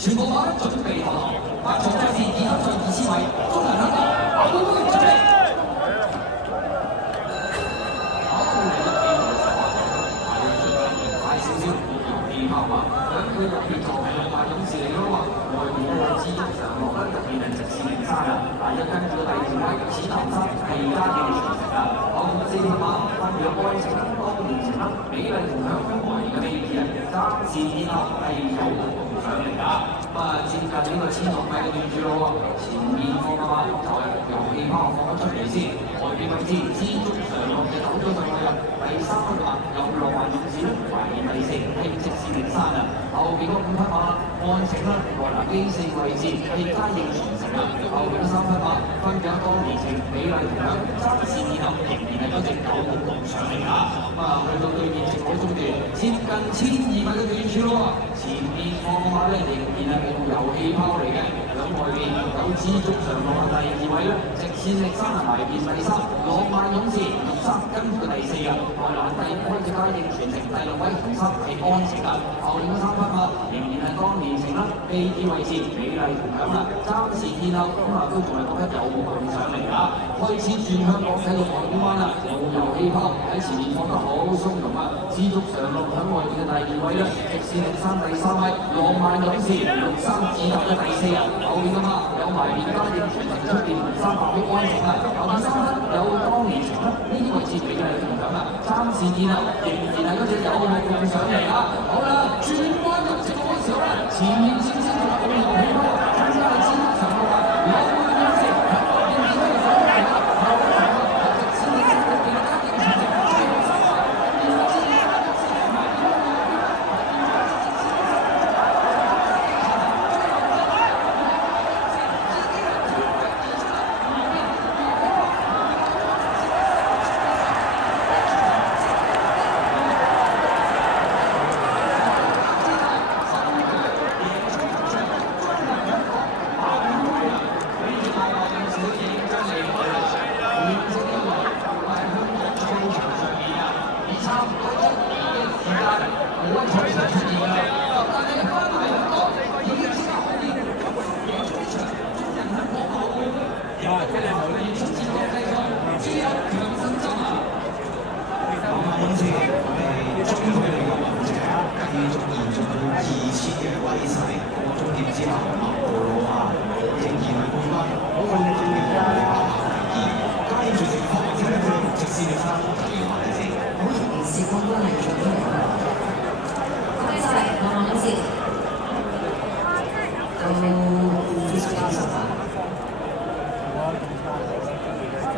全部馬準備投降，白場界線已登上2000米，中人響度，跑步準備。好嚟得幾好手啊！排出得快少少，有氣泡啊！咁佢入邊就係6萬勇士嚟咯喎，外邊咧有支足上落啦，入邊係直線零山啊！一跟住第2位淺藍衫係家嘅傳承啊！後面4匹馬分別愛情啦、當年情啦、美麗同享香懷嘅美人爭戰天后係有共上嚟㗎。接近呢個16米嘅段柱咯喎，前面放嘅馬就係遊戲拋放咗出嚟先，外邊位置支足上落嘅走咗上去啊！第3匹馬有6萬勇士啦，排第4係直線零山啊！後邊嗰5匹馬愛情啦，和嗱呢4個位置係嘉應傳承啊！後邊嗰3匹馬分別當年情、美麗同享爭戰天后仍然係嗰隻有共上嚟㗎。去到對面直海中段，接近1200米嘅段柱咯喎，前面放嘅馬咧仍然係冇遊戲拋嚟嘅，咁外邊有支足上落第2位啦，直線力山係排第3，6萬勇士63跟住第4啊，內欄第5位嘅嘉應傳承，第6位紅衫係安晴啊，後面嗰3匹馬仍然係當年情啦，第2位置美麗同享啦，爭戰天后都仲係覺得有共上嚟㗎，開始轉香港睇到海灣啦，冇遊戲拋喺前面放得好鬆動啊，支足上落響外邊嘅第2位啦，直線力山第3位，6萬勇士63自踏嘅第4啊，後面嘅馬有埋連嘉應傳承出邊300匹安晴啊，後面3匹有當年情啦，呢啲位置美麗同享啊，爭戰天后仍然係嗰隻有共上嚟㗎，好啦，轉彎入直嗰時候咧，前面少少仲有遊戲拋，中間係支足上落啊，6萬勇士喺外邊見到有上嚟啊，後邊有直線力山入邊嘅嘉應傳承，最後3位連接